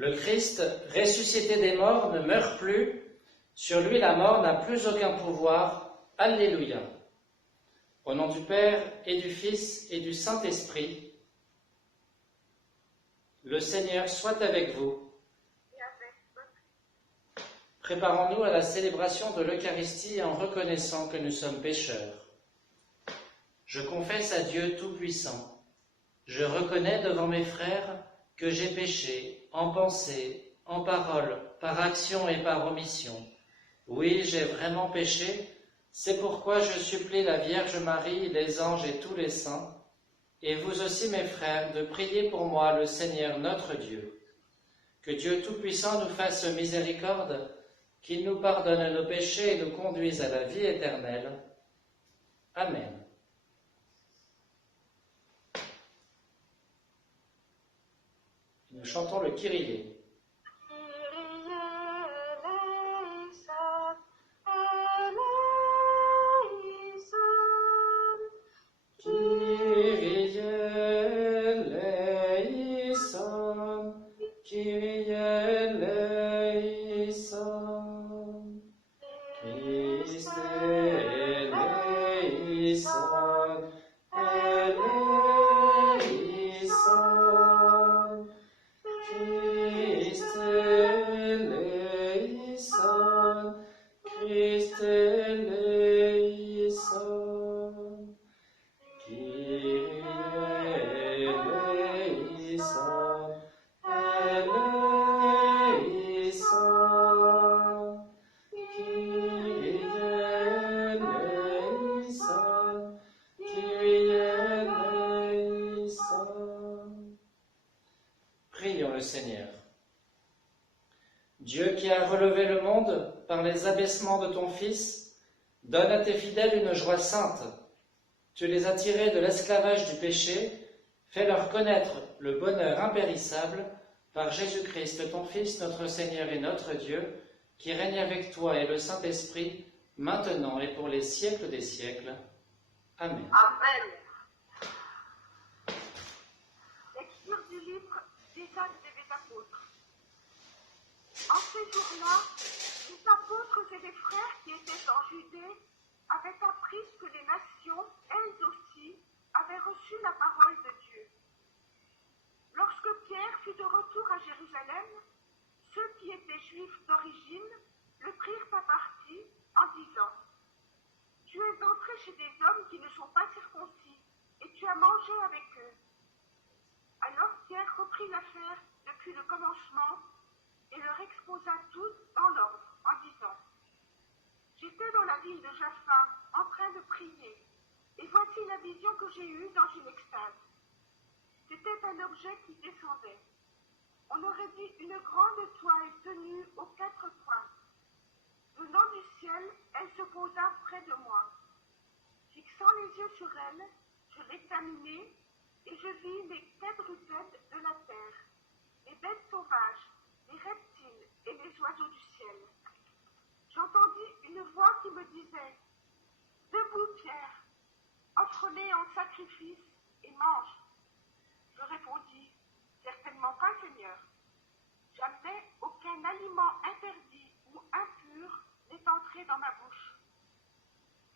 Le Christ, ressuscité des morts, ne meurt plus. Sur lui, la mort n'a plus aucun pouvoir. Alléluia. Au nom du Père et du Fils et du Saint-Esprit, le Seigneur soit avec vous. Préparons-nous à la célébration de l'Eucharistie en reconnaissant que nous sommes pécheurs. Je confesse à Dieu Tout-Puissant. Je reconnais devant mes frères que j'ai péché en pensée, en parole, par action et par omission. Oui, j'ai vraiment péché. C'est pourquoi je supplie la Vierge Marie, les anges et tous les saints, et vous aussi mes frères, de prier pour moi le Seigneur notre Dieu. Que Dieu Tout-Puissant nous fasse miséricorde, qu'il nous pardonne nos péchés et nous conduise à la vie éternelle. Amen. Nous chantons le Kyrie. Prions le Seigneur. Dieu qui a relevé le monde par les abaissements de ton Fils, donne à tes fidèles une joie sainte. Tu les as tirés de l'esclavage du péché, fais-leur connaître le bonheur impérissable par Jésus-Christ, ton Fils, notre Seigneur et notre Dieu, qui règne avec toi et le Saint-Esprit, maintenant et pour les siècles des siècles. Amen. Amen. Lecture du livre des Actes des Apôtres. En ces jours-là, les apôtres et les frères qui étaient en Judée avaient appris que les nations, elles aussi, avaient reçu la parole de Dieu. Lorsque Pierre fut de retour à Jérusalem, ceux qui étaient juifs d'origine le prirent à partie en disant : « Tu es entré chez des hommes qui ne sont pas circoncis, et tu as mangé avec eux. » Alors Pierre reprit l'affaire depuis le commencement et leur exposa tout dans l'ordre en disant : « J'étais dans la ville de Jaffa en train de prier, et voici la vision que j'ai eue dans une extase. C'était un objet qui descendait. On aurait dit une grande toile tenue aux quatre coins. Venant du ciel, elle se posa près de moi. Fixant les yeux sur elle, je l'examinai et je vis les quadrupèdes de la terre, les bêtes sauvages, les reptiles et les oiseaux du ciel. J'entendis une voix qui me disait : « Debout, Pierre, offre-les en sacrifice et mange. » Je répondis : « Certainement pas, Seigneur. Jamais aucun aliment interdit ou impur n'est entré dans ma bouche. »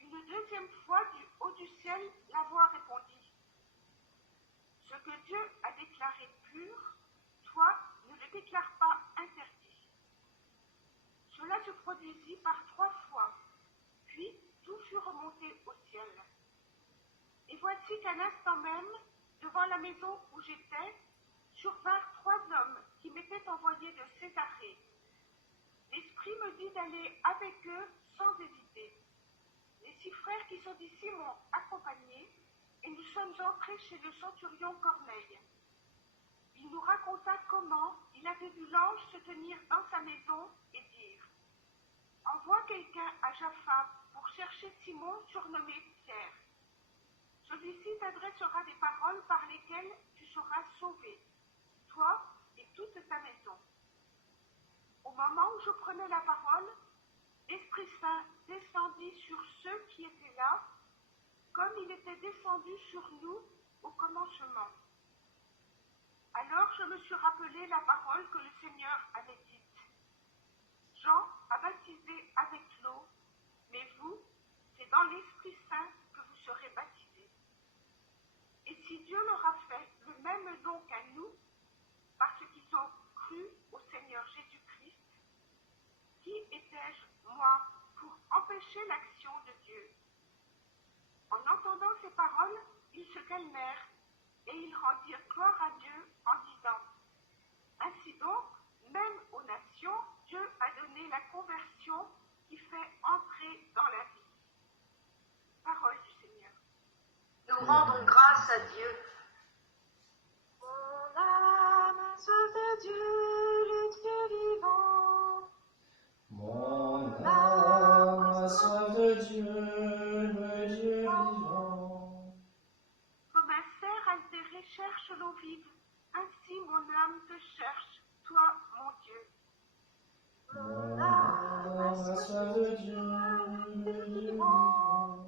Une deuxième fois, du haut du ciel, la voix répondit : « Ce que Dieu a déclaré pur, toi, ne le déclare pas interdit. » Cela se produisit par 3 fois, puis tout fut remonté au ciel. Et voici qu'à l'instant même, devant la maison où j'étais, survinrent 3 hommes qui m'étaient envoyés de Césarée. L'Esprit me dit d'aller avec eux sans hésiter. Les 6 frères qui sont ici m'ont accompagné et nous sommes entrés chez le centurion Corneille. Il nous raconta comment il avait vu l'ange se tenir dans sa maison et dire : « Envoie quelqu'un à Jaffa pour chercher Simon surnommé Pierre. Celui-ci t'adressera des paroles par lesquelles tu seras sauvé, toi et toute ta maison. » Au moment où je prenais la parole, l'Esprit Saint descendit sur ceux qui étaient là, comme il était descendu sur nous au commencement. Alors je me suis rappelé la parole que le Seigneur avait dite. Jean a baptisé avec l'eau, mais vous, c'est dans l'Esprit Saint que vous serez baptisés. Et si Dieu leur a fait le même don qu'à nous, parce qu'ils ont cru au Seigneur Jésus-Christ, qui étais-je, moi, pour empêcher l'action de Dieu? En entendant ces paroles, ils se calmèrent et ils rendirent gloire à Dieu en disant: Ainsi donc, même aux nations, Dieu a donné la conversion qui fait entrer dans la vie. Parole du Seigneur. Nous rendons grâce à Dieu. Mon âme a soif de Dieu, le Dieu vivant. Mon âme a soif de Dieu, le Dieu vivant. Comme un cerf altéré cherche l'eau vive, ainsi mon âme te cherche, toi, mon Dieu. Mon âme a soif de Dieu, le Dieu vivant.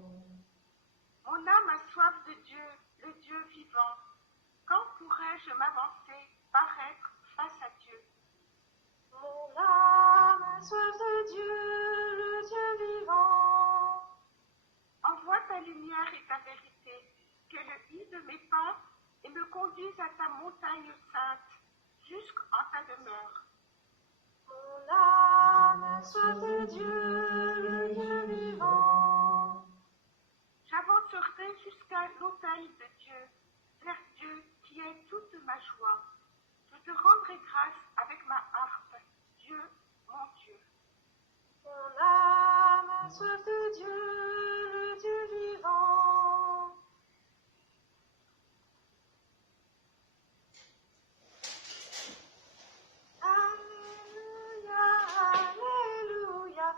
Mon âme a soif de Dieu, le Dieu vivant. Quand pourrais-je m'avancer, paraître face à Dieu? Mon âme a soif de Dieu, le Dieu vivant. Envoie ta lumière et ta vérité, qu'elle guide mes pas et me conduise à ta montagne sainte, jusqu'en ta demeure. Mon âme a soif de Dieu, le Dieu vivant. J'avancerai jusqu'à l'autel de Dieu, vers Dieu qui est toute ma joie. Je te rendrai grâce avec ma harpe, Dieu, mon Dieu. Mon âme a soif de Dieu, le Dieu vivant. Alléluia, Alléluia,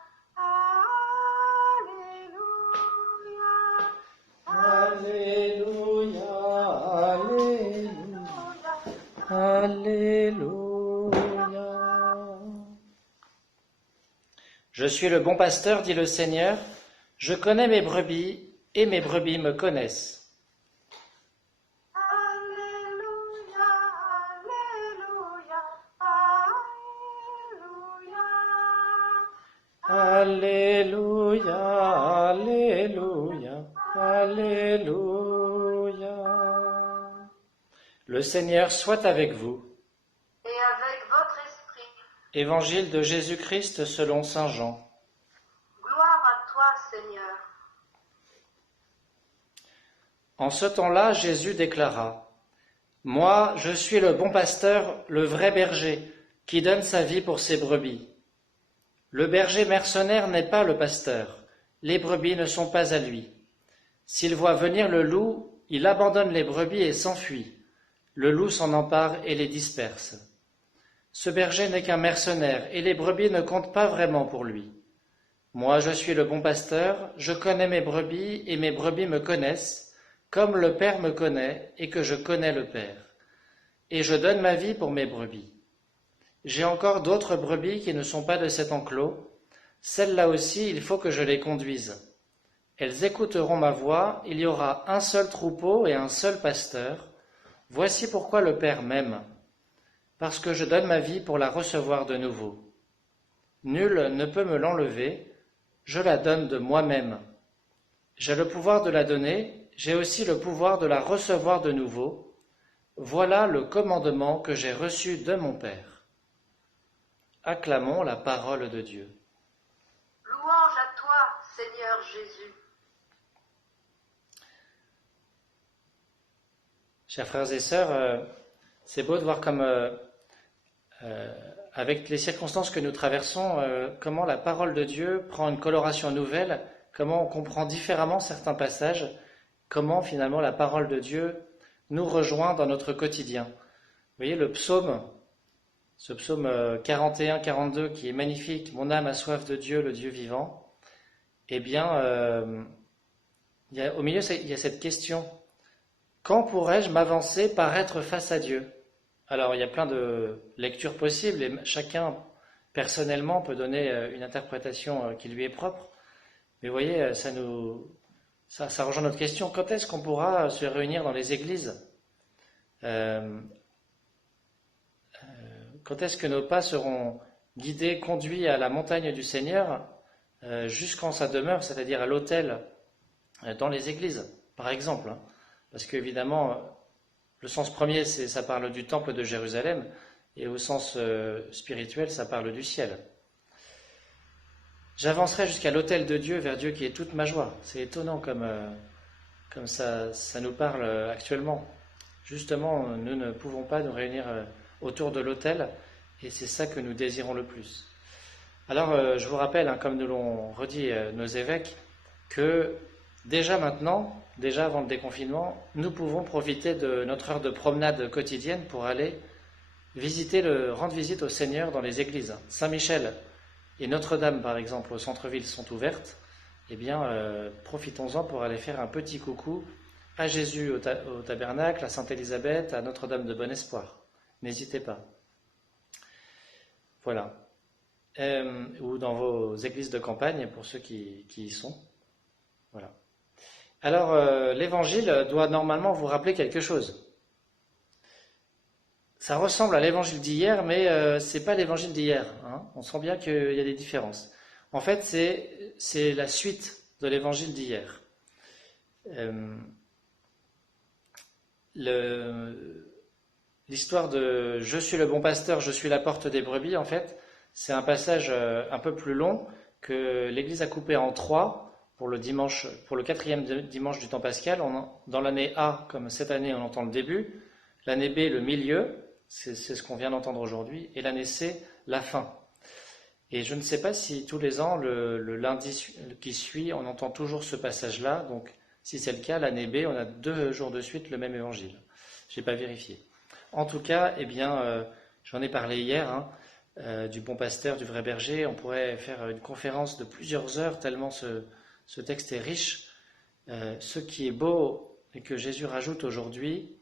Alléluia, Alléluia, Alléluia. Je suis le bon pasteur, dit le Seigneur. Je connais mes brebis et mes brebis me connaissent. Alléluia, Alléluia, Alléluia, Alléluia, Alléluia. Le Seigneur soit avec vous. Et avec votre esprit. Évangile de Jésus-Christ selon saint Jean. Gloire à toi, Seigneur. En ce temps-là, Jésus déclara: Moi, je suis le bon pasteur, le vrai berger, qui donne sa vie pour ses brebis. Le berger mercenaire n'est pas le pasteur, les brebis ne sont pas à lui. S'il voit venir le loup, il abandonne les brebis et s'enfuit. Le loup s'en empare et les disperse. Ce berger n'est qu'un mercenaire, et les brebis ne comptent pas vraiment pour lui. Moi, je suis le bon pasteur, je connais mes brebis, et mes brebis me connaissent, comme le Père me connaît, et que je connais le Père. Et je donne ma vie pour mes brebis. J'ai encore d'autres brebis qui ne sont pas de cet enclos. Celles-là aussi, il faut que je les conduise. Elles écouteront ma voix, il y aura un seul troupeau et un seul pasteur. Voici pourquoi le Père m'aime, parce que je donne ma vie pour la recevoir de nouveau. Nul ne peut me l'enlever, je la donne de moi-même. J'ai le pouvoir de la donner, j'ai aussi le pouvoir de la recevoir de nouveau. Voilà le commandement que j'ai reçu de mon Père. Acclamons la parole de Dieu. Louange à toi, Seigneur Jésus. Chers frères et sœurs, c'est beau de voir comme, avec les circonstances que nous traversons, comment la parole de Dieu prend une coloration nouvelle, comment on comprend différemment certains passages, comment finalement la parole de Dieu nous rejoint dans notre quotidien. Vous voyez le psaume, ce psaume 41-42 qui est magnifique, « Mon âme a soif de Dieu, le Dieu vivant », eh bien, au milieu, il y a cette question. Quand pourrais-je m'avancer, paraître face à Dieu? Alors, il y a plein de lectures possibles et chacun, personnellement, peut donner une interprétation qui lui est propre. Mais vous voyez, ça rejoint notre question. Quand est-ce qu'on pourra se réunir dans les églises quand est-ce que nos pas seront guidés, conduits à la montagne du Seigneur, jusqu'en sa demeure, c'est-à-dire à l'autel dans les églises, par exemple. Parce qu'évidemment, le sens premier, ça parle du temple de Jérusalem, et au sens spirituel, ça parle du ciel. J'avancerai jusqu'à l'autel de Dieu, vers Dieu qui est toute ma joie. C'est étonnant comme ça nous parle actuellement. Justement, nous ne pouvons pas nous réunir autour de l'autel, et c'est ça que nous désirons le plus. Alors, je vous rappelle, comme nous l'ont redit nos évêques, que déjà maintenant, déjà avant le déconfinement, nous pouvons profiter de notre heure de promenade quotidienne pour aller rendre visite au Seigneur dans les églises. Saint-Michel et Notre-Dame, par exemple, au centre-ville sont ouvertes. Eh bien, profitons-en pour aller faire un petit coucou à Jésus au tabernacle, à Sainte-Élisabeth, à Notre-Dame de Bon-Espoir. N'hésitez pas. Voilà. Ou dans vos églises de campagne, pour ceux qui y sont. Voilà. Alors, l'évangile doit normalement vous rappeler quelque chose. Ça ressemble à l'évangile d'hier, mais c'est pas l'évangile d'hier. On sent bien qu'il y a des différences. En fait, c'est la suite de l'évangile d'hier. L'histoire de « Je suis le bon pasteur, je suis la porte des brebis », en fait, c'est un passage un peu plus long que l'Église a coupé en 3 pour le 4e dimanche du temps pascal. Dans l'année A, comme cette année, on entend le début. L'année B, le milieu, c'est ce qu'on vient d'entendre aujourd'hui. Et l'année C, la fin. Et je ne sais pas si tous les ans, le lundi qui suit, on entend toujours ce passage-là. Donc, si c'est le cas, l'année B, on a 2 jours de suite le même évangile. Je n'ai pas vérifié. En tout cas, eh bien, j'en ai parlé hier, du bon pasteur, du vrai berger. On pourrait faire une conférence de plusieurs heures, tellement ce texte est riche. Ce qui est beau et que Jésus rajoute aujourd'hui,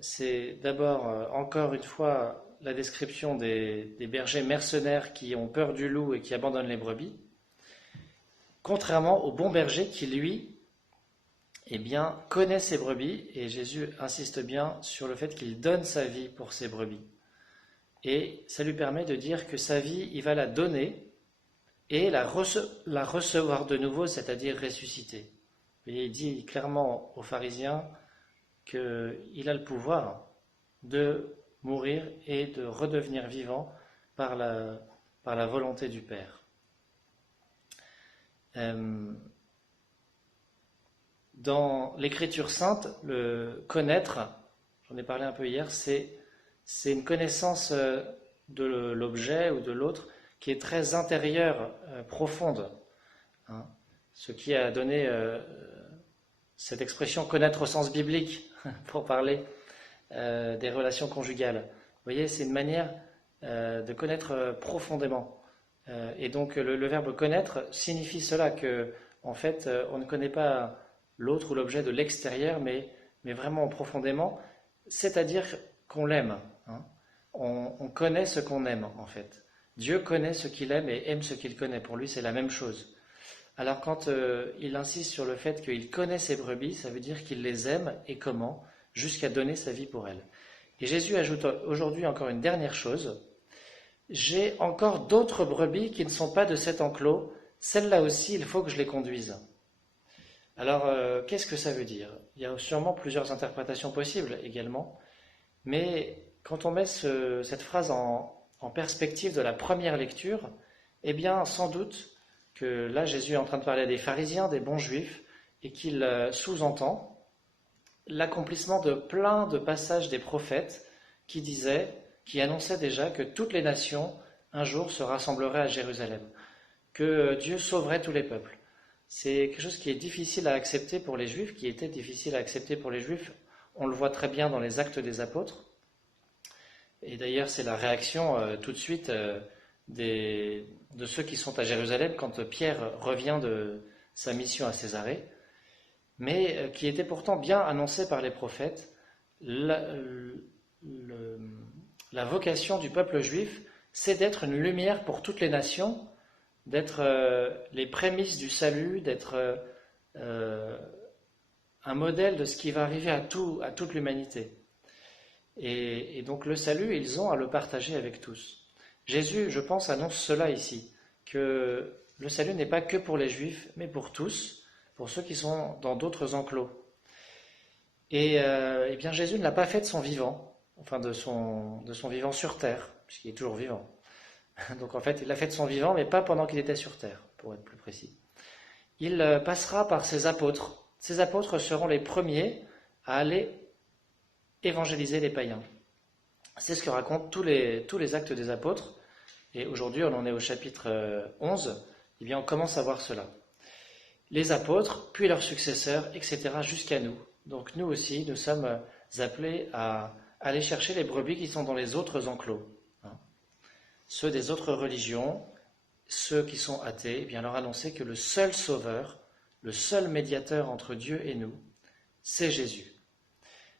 c'est d'abord, encore une fois, la description des bergers mercenaires qui ont peur du loup et qui abandonnent les brebis, contrairement au bon berger qui, lui, eh bien, connaît ses brebis, et Jésus insiste bien sur le fait qu'il donne sa vie pour ses brebis. Et ça lui permet de dire que sa vie, il va la donner et la recevoir de nouveau, c'est-à-dire ressusciter. Et il dit clairement aux pharisiens qu'il a le pouvoir de mourir et de redevenir vivant par la volonté du Père. Dans l'Écriture sainte, le connaître, j'en ai parlé un peu hier, c'est une connaissance de l'objet ou de l'autre qui est très intérieure, profonde. Ce qui a donné cette expression connaître au sens biblique pour parler des relations conjugales. Vous voyez, c'est une manière de connaître profondément. Et donc le verbe connaître signifie cela, que en fait on ne connaît pas l'autre ou l'objet de l'extérieur, mais vraiment profondément, c'est-à-dire qu'on l'aime. On connaît ce qu'on aime, en fait. Dieu connaît ce qu'il aime et aime ce qu'il connaît. Pour lui, c'est la même chose. Alors quand il insiste sur le fait qu'il connaît ses brebis, ça veut dire qu'il les aime, et comment, jusqu'à donner sa vie pour elles. Et Jésus ajoute aujourd'hui encore une dernière chose. J'ai encore d'autres brebis qui ne sont pas de cet enclos. Celles-là aussi, il faut que je les conduise. Alors, qu'est-ce que ça veut dire? Il y a sûrement plusieurs interprétations possibles également, mais quand on met cette phrase en perspective de la première lecture, eh bien, sans doute que là, Jésus est en train de parler des pharisiens, des bons juifs, et qu'il sous-entend l'accomplissement de plein de passages des prophètes qui annonçaient déjà que toutes les nations, un jour, se rassembleraient à Jérusalem, que Dieu sauverait tous les peuples. C'est quelque chose qui est difficile à accepter pour les Juifs, qui était difficile à accepter pour les Juifs. On le voit très bien dans les Actes des Apôtres. Et d'ailleurs, c'est la réaction tout de suite de ceux qui sont à Jérusalem quand Pierre revient de sa mission à Césarée, mais qui était pourtant bien annoncé par les prophètes. La vocation du peuple juif, c'est d'être une lumière pour toutes les nations, d'être les prémices du salut, d'être un modèle de ce qui va arriver à toute l'humanité. Et donc le salut, ils ont à le partager avec tous. Jésus, je pense, annonce cela ici, que le salut n'est pas que pour les Juifs, mais pour tous, pour ceux qui sont dans d'autres enclos. Et bien Jésus ne l'a pas fait de son vivant, enfin de son vivant sur terre, puisqu'il est toujours vivant. Donc en fait, il l'a fait de son vivant, mais pas pendant qu'il était sur terre, pour être plus précis. Il passera par ses apôtres. Ces apôtres seront les premiers à aller évangéliser les païens. C'est ce que racontent tous les actes des apôtres. Et aujourd'hui, on en est au chapitre 11. Eh bien, on commence à voir cela. Les apôtres, puis leurs successeurs, etc., jusqu'à nous. Donc nous aussi, nous sommes appelés à aller chercher les brebis qui sont dans les autres enclos. Ceux des autres religions, ceux qui sont athées, eh bien leur annoncer que le seul sauveur, le seul médiateur entre Dieu et nous, c'est Jésus.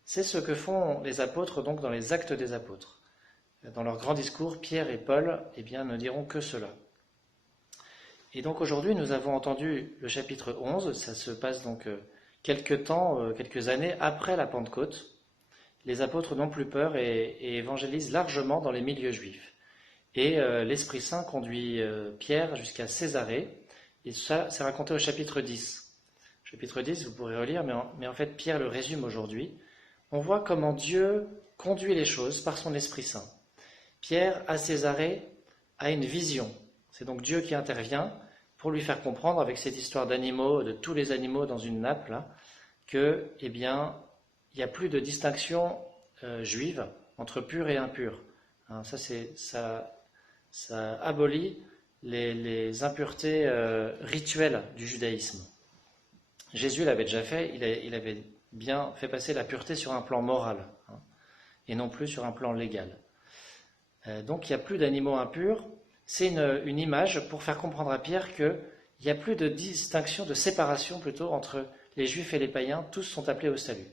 C'est ce que font les apôtres donc dans les actes des apôtres. Dans leur grand discours, Pierre et Paul eh bien, ne diront que cela. Et donc aujourd'hui, nous avons entendu le chapitre 11, ça se passe donc quelques années après la Pentecôte. Les apôtres n'ont plus peur et évangélisent largement dans les milieux juifs. Et l'Esprit Saint conduit Pierre jusqu'à Césarée, et ça, c'est raconté au chapitre 10. Chapitre 10, vous pourrez relire, mais en fait, Pierre le résume aujourd'hui. On voit comment Dieu conduit les choses par son Esprit Saint. Pierre, à Césarée, a une vision. C'est donc Dieu qui intervient pour lui faire comprendre, avec cette histoire d'animaux, de tous les animaux dans une nappe, là, que, eh bien, il n'y a plus de distinction juive entre pur et impur. Hein, ça abolit les impuretés rituelles du judaïsme. Jésus l'avait déjà fait, il avait bien fait passer la pureté sur un plan moral, hein, et non plus sur un plan légal. Donc il n'y a plus d'animaux impurs. C'est une image pour faire comprendre à Pierre qu'il n'y a plus de distinction, de séparation plutôt, entre les Juifs et les païens. Tous sont appelés au salut.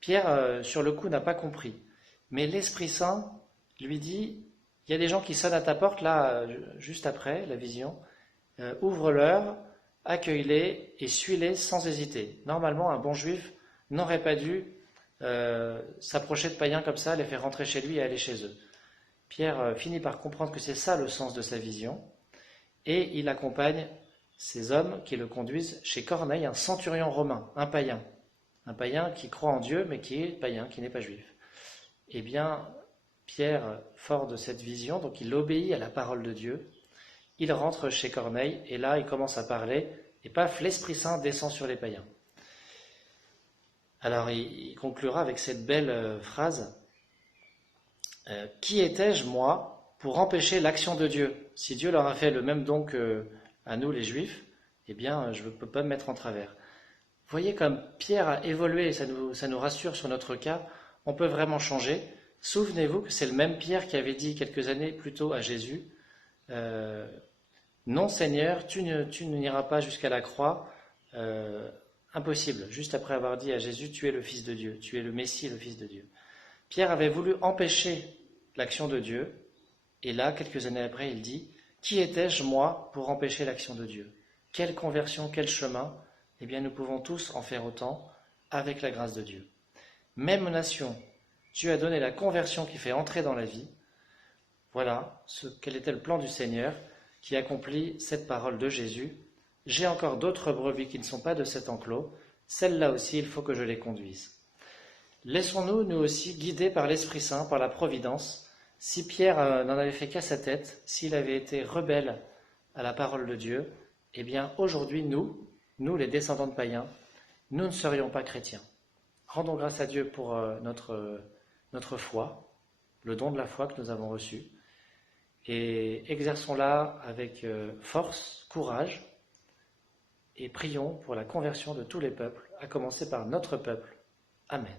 Pierre, sur le coup, n'a pas compris. Mais l'Esprit Saint lui dit, il y a des gens qui sonnent à ta porte, là, juste après la vision. Ouvre-leur, accueille-les et suis-les sans hésiter. Normalement, un bon Juif n'aurait pas dû s'approcher de païens comme ça, les faire rentrer chez lui et aller chez eux. Pierre finit par comprendre que c'est ça le sens de sa vision, et il accompagne ces hommes qui le conduisent chez Corneille, un centurion romain, un païen qui croit en Dieu, mais qui est païen, qui n'est pas juif. Eh bien, Pierre, fort de cette vision, donc il obéit à la parole de Dieu, il rentre chez Corneille, et là il commence à parler, et paf, l'Esprit Saint descend sur les païens. Alors il conclura avec cette belle phrase, qui étais-je, moi, pour empêcher l'action de Dieu? Si Dieu leur a fait le même don qu'à nous, les Juifs, eh bien, je ne peux pas me mettre en travers. Vous voyez comme Pierre a évolué, ça nous rassure sur notre cas, on peut vraiment changer. Souvenez-vous que c'est le même Pierre qui avait dit quelques années plus tôt à Jésus, non Seigneur, tu n'iras pas jusqu'à la croix, impossible, juste après avoir dit à Jésus, tu es le Fils de Dieu, tu es le Messie, le Fils de Dieu. Pierre avait voulu empêcher l'action de Dieu, et là, quelques années après, il dit, qui étais-je, moi, pour empêcher l'action de Dieu? Quelle conversion, quel chemin? Eh bien, nous pouvons tous en faire autant, avec la grâce de Dieu. Même nation, Dieu a donné la conversion qui fait entrer dans la vie. Voilà quel était le plan du Seigneur, qui accomplit cette parole de Jésus. J'ai encore d'autres brebis qui ne sont pas de cet enclos, celles-là aussi, il faut que je les conduise. Laissons-nous, nous aussi, guidés par l'Esprit Saint, par la providence. Si Pierre n'en avait fait qu'à sa tête, s'il avait été rebelle à la parole de Dieu, eh bien aujourd'hui, nous les descendants de païens, nous ne serions pas chrétiens. Rendons grâce à Dieu pour notre foi, le don de la foi que nous avons reçu, et exerçons-la avec force, courage, et prions pour la conversion de tous les peuples, à commencer par notre peuple. Amen.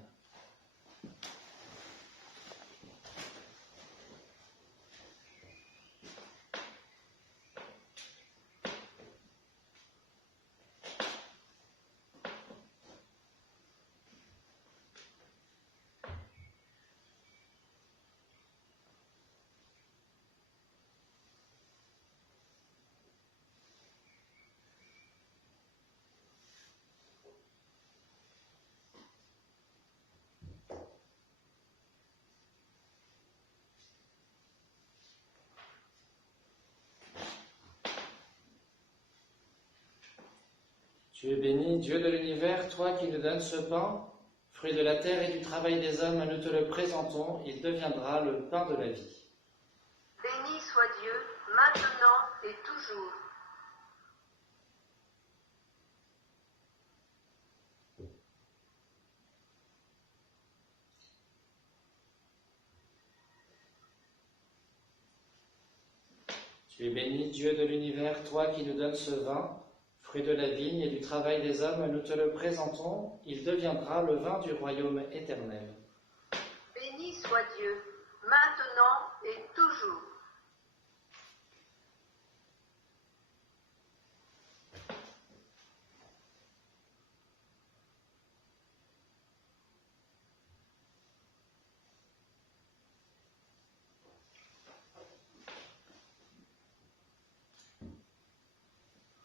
Tu es béni, Dieu de l'univers, toi qui nous donnes ce pain, fruit de la terre et du travail des hommes, nous te le présentons, il deviendra le pain de la vie. Béni soit Dieu, maintenant et toujours. Tu es béni, Dieu de l'univers, toi qui nous donnes ce vin, fruit de la vigne et du travail des hommes, nous te le présentons, il deviendra le vin du royaume éternel. Béni soit Dieu, maintenant et toujours.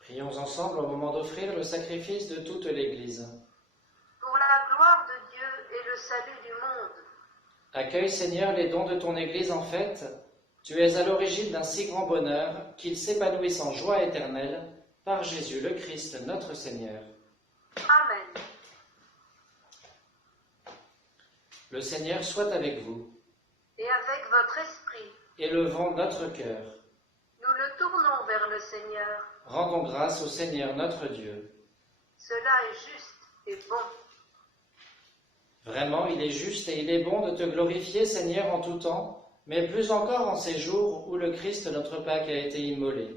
Prions ensemble au moment d'offrir le sacrifice de toute l'Église. Pour la gloire de Dieu et le salut du monde. Accueille, Seigneur, les dons de ton Église en fête. Tu es à l'origine d'un si grand bonheur qu'ils s'épanouissent en joie éternelle par Jésus le Christ, notre Seigneur. Amen. Le Seigneur soit avec vous. Et avec votre esprit, Élevons notre cœur. nous le tournons vers le Seigneur. Rendons grâce au Seigneur notre Dieu. Cela est juste et bon. Vraiment, il est juste et il est bon de te glorifier, Seigneur, en tout temps, mais plus encore en ces jours où le Christ, notre Pâque, a été immolé,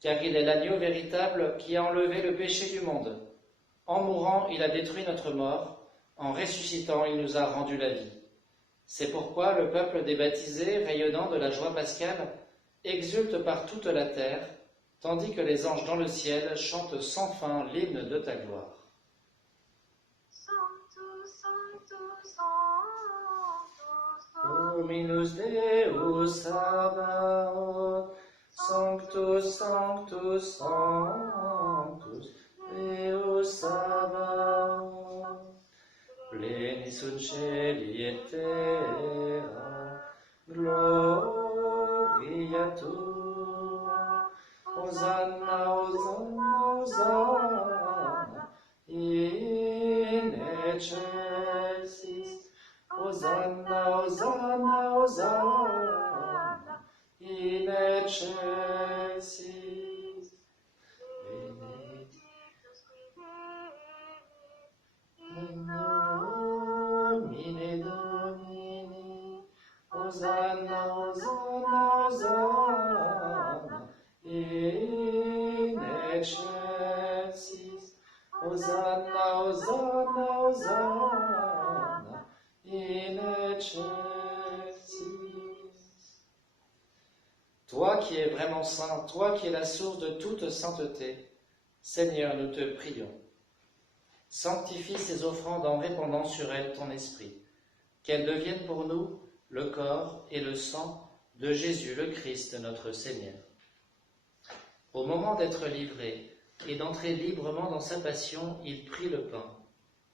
car il est l'agneau véritable qui a enlevé le péché du monde. En mourant, il a détruit notre mort, en ressuscitant, il nous a rendu la vie. C'est pourquoi le peuple des baptisés, rayonnant de la joie pascale, exulte par toute la terre, tandis que les anges dans le ciel chantent sans fin l'hymne de ta gloire. Sanctus, Sanctus, Sanctus, Dominus Deus Sabaoth, Sanctus, Sanctus, Sanctus, Deus Sabaoth, Plenis sunt caeli et terra, gloria tua, Hosanna, Hosanna, Hosanna, in excelsis, Hosanna, Hosanna, Hosanna, in excelsis. Benedictus qui venit In nomine Domini, Hosanna, Hosanna, Hosanna, in excelsis, Hosanna, Hosanna, Hosanna, in excelsis. Toi qui es vraiment saint, toi qui es la source de toute sainteté, Seigneur, nous te prions. Sanctifie ces offrandes en répandant sur elles ton esprit, qu'elles deviennent pour nous le corps et le sang de Jésus le Christ, notre Seigneur. Au moment d'être livré et d'entrer librement dans sa passion, il prit le pain,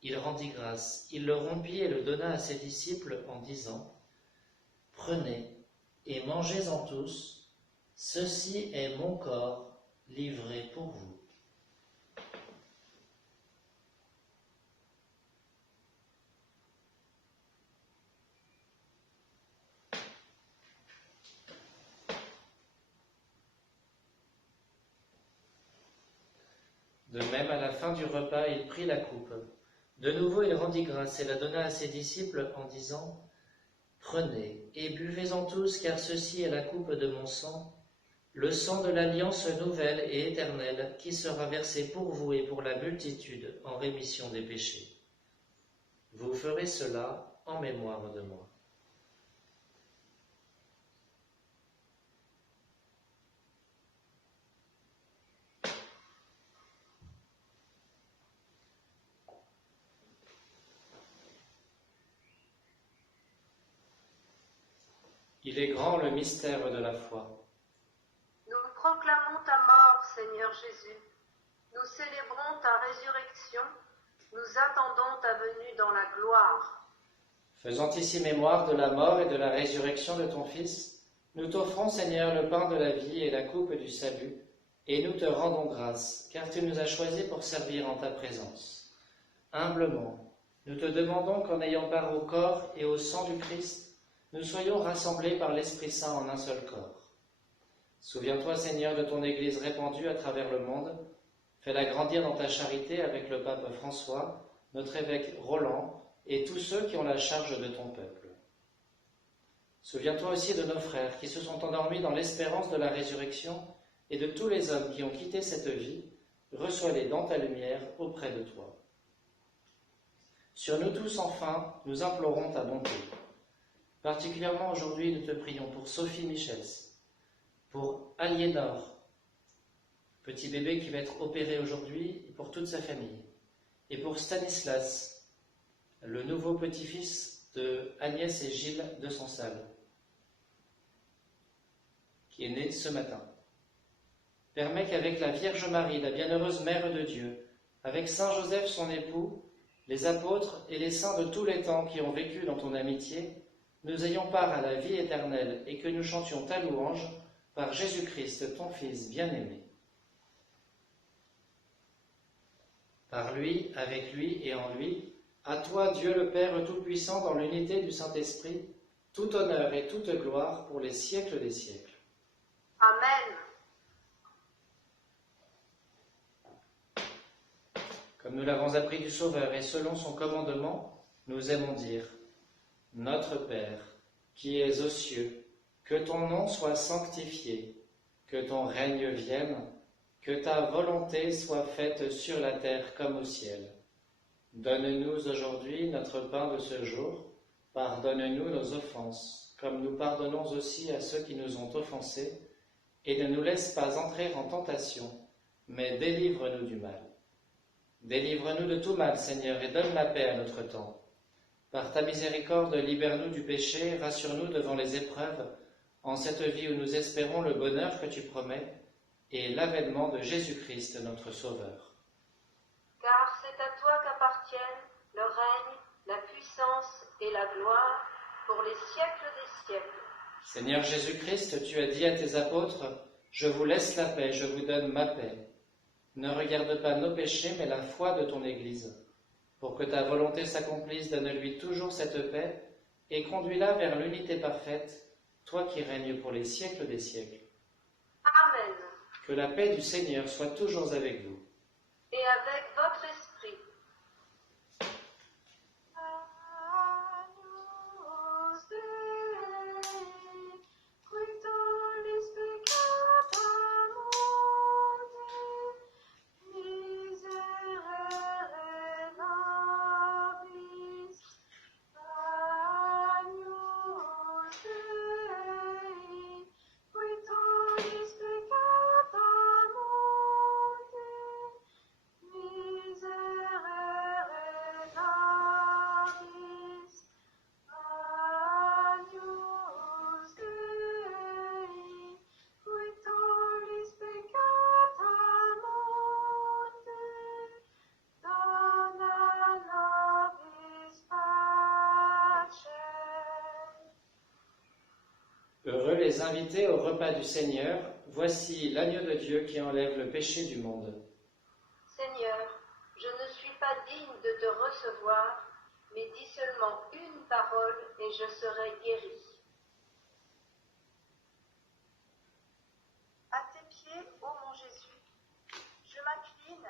il rendit grâce, il le rompit et le donna à ses disciples en disant : « Prenez et mangez-en tous, ceci est mon corps livré pour vous. » De même, à la fin du repas, il prit la coupe. De nouveau, il rendit grâce et la donna à ses disciples en disant : « Prenez et buvez-en tous, car ceci est la coupe de mon sang, le sang de l'alliance nouvelle et éternelle, qui sera versé pour vous et pour la multitude en rémission des péchés. Vous ferez cela en mémoire de moi. » Il est grand le mystère de la foi. Nous proclamons ta mort, Seigneur Jésus. Nous célébrons ta résurrection. Nous attendons ta venue dans la gloire. Faisant ici mémoire de la mort et de la résurrection de ton Fils, nous t'offrons, Seigneur, le pain de la vie et la coupe du salut, Et nous te rendons grâce, car tu nous as choisis pour servir en ta présence. Humblement, nous te demandons qu'en ayant part au corps et au sang du Christ, nous soyons rassemblés par l'Esprit Saint en un seul corps. Souviens-toi, Seigneur, de ton Église répandue à travers le monde. Fais-la grandir dans ta charité avec le pape François, notre évêque Roland et tous ceux qui ont la charge de ton peuple. Souviens-toi aussi de nos frères qui se sont endormis dans l'espérance de la résurrection et de tous les hommes qui ont quitté cette vie. Reçois-les dans ta lumière auprès de toi. Sur nous tous, enfin, nous implorons ta bonté. Particulièrement aujourd'hui, nous te prions pour Sophie Michels, pour Aliénor, petit bébé qui va être opéré aujourd'hui, et pour toute sa famille, et pour Stanislas, le nouveau petit-fils de Agnès et Gilles de Sansal, qui est né ce matin. Permets qu'avec la Vierge Marie, la bienheureuse Mère de Dieu, avec Saint Joseph son époux, les apôtres et les saints de tous les temps qui ont vécu dans ton amitié, nous ayons part à la vie éternelle et que nous chantions ta louange par Jésus-Christ, ton Fils bien-aimé. Par lui, avec lui et en lui, à toi, Dieu le Père Tout-Puissant, dans l'unité du Saint-Esprit, tout honneur et toute gloire pour les siècles des siècles. Amen. Comme nous l'avons appris du Sauveur et selon son commandement, nous aimons dire « Notre Père, qui es aux cieux, que ton nom soit sanctifié, que ton règne vienne, que ta volonté soit faite sur la terre comme au ciel. Donne-nous aujourd'hui notre pain de ce jour, pardonne-nous nos offenses, comme nous pardonnons aussi à ceux qui nous ont offensés, et ne nous laisse pas entrer en tentation, mais délivre-nous du mal. Délivre-nous de tout mal, Seigneur, et donne la paix à notre temps. Par ta miséricorde, libère-nous du péché, rassure-nous devant les épreuves, en cette vie où nous espérons le bonheur que tu promets, et l'avènement de Jésus-Christ, notre Sauveur. Car c'est à toi qu'appartiennent le règne, la puissance et la gloire pour les siècles des siècles. Seigneur Jésus-Christ, tu as dit à tes apôtres, « Je vous laisse la paix, je vous donne ma paix. » Ne regarde pas nos péchés, mais la foi de ton Église. Pour que ta volonté s'accomplisse, donne-lui toujours cette paix et conduis-la vers l'unité parfaite, toi qui règnes pour les siècles des siècles. Amen. Que la paix du Seigneur soit toujours avec vous. Et avec votre esprit. Agnus Dei, qui tollis peccata mundi, miserere nobis. Agnus Dei, qui tollis peccata mundi, miserere nobis. Agnus Dei, qui tollis peccata mundi, dona nobis pacem. Heureux les invités au repas du Seigneur, voici l'agneau de Dieu qui enlève le péché du monde. Seigneur, je ne suis pas digne de te recevoir, mais dis seulement une parole et je serai guéri. À tes pieds, ô mon Jésus, je m'incline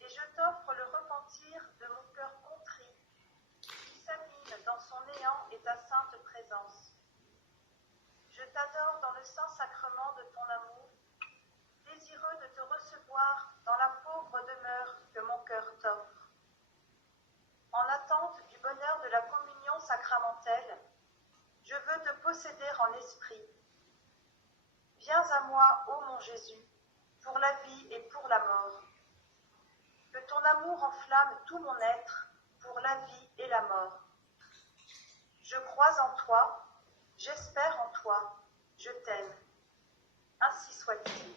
et je t'offre le repentir de mon cœur contrit, qui s'abîme dans son néant et ta sainte présence. Je t'adore dans le saint sacrement de ton amour, désireux de te recevoir dans la pauvre demeure que mon cœur t'offre. En attente du bonheur de la communion sacramentelle, je veux te posséder en esprit. Viens à moi, ô mon Jésus, pour la vie et pour la mort. Que ton amour enflamme tout mon être pour la vie et la mort. Je crois en toi, j'espère en toi, je t'aime. Ainsi soit-il.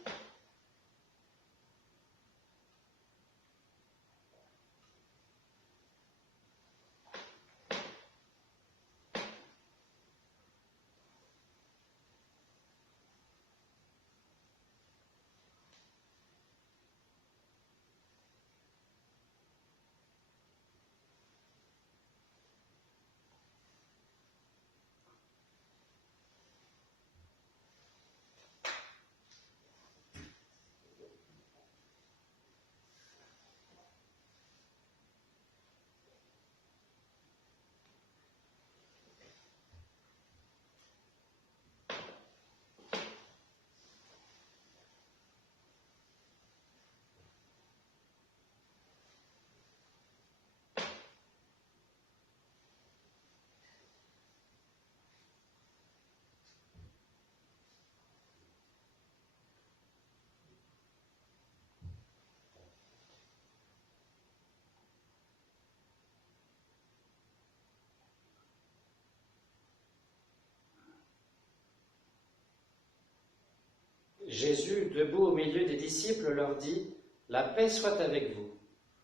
Jésus, debout au milieu des disciples, leur dit « La paix soit avec vous. »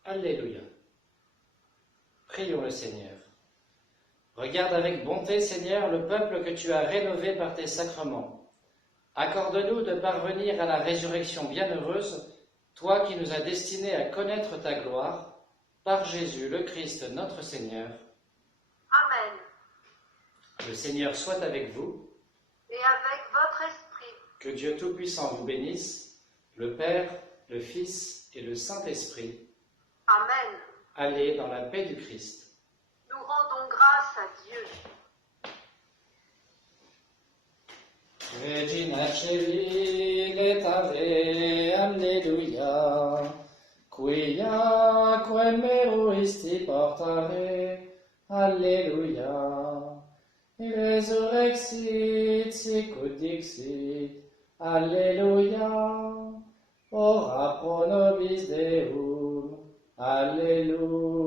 Alléluia. Prions le Seigneur. Regarde avec bonté, Seigneur, le peuple que tu as rénové par tes sacrements. Accorde-nous de parvenir à la résurrection bienheureuse, toi qui nous as destinés à connaître ta gloire, par Jésus le Christ notre Seigneur. Amen. Le Seigneur soit avec vous. Et avec votre esprit. Que Dieu Tout-Puissant vous bénisse, le Père, le Fils et le Saint-Esprit. Amen. Allez dans la paix du Christ. Nous rendons grâce à Dieu. Regina Celi letare, alleluia, quia quem meruisti portare, alleluia, resurrexit sicut dixit, alleluia, ora pro nobis Deum, alleluia.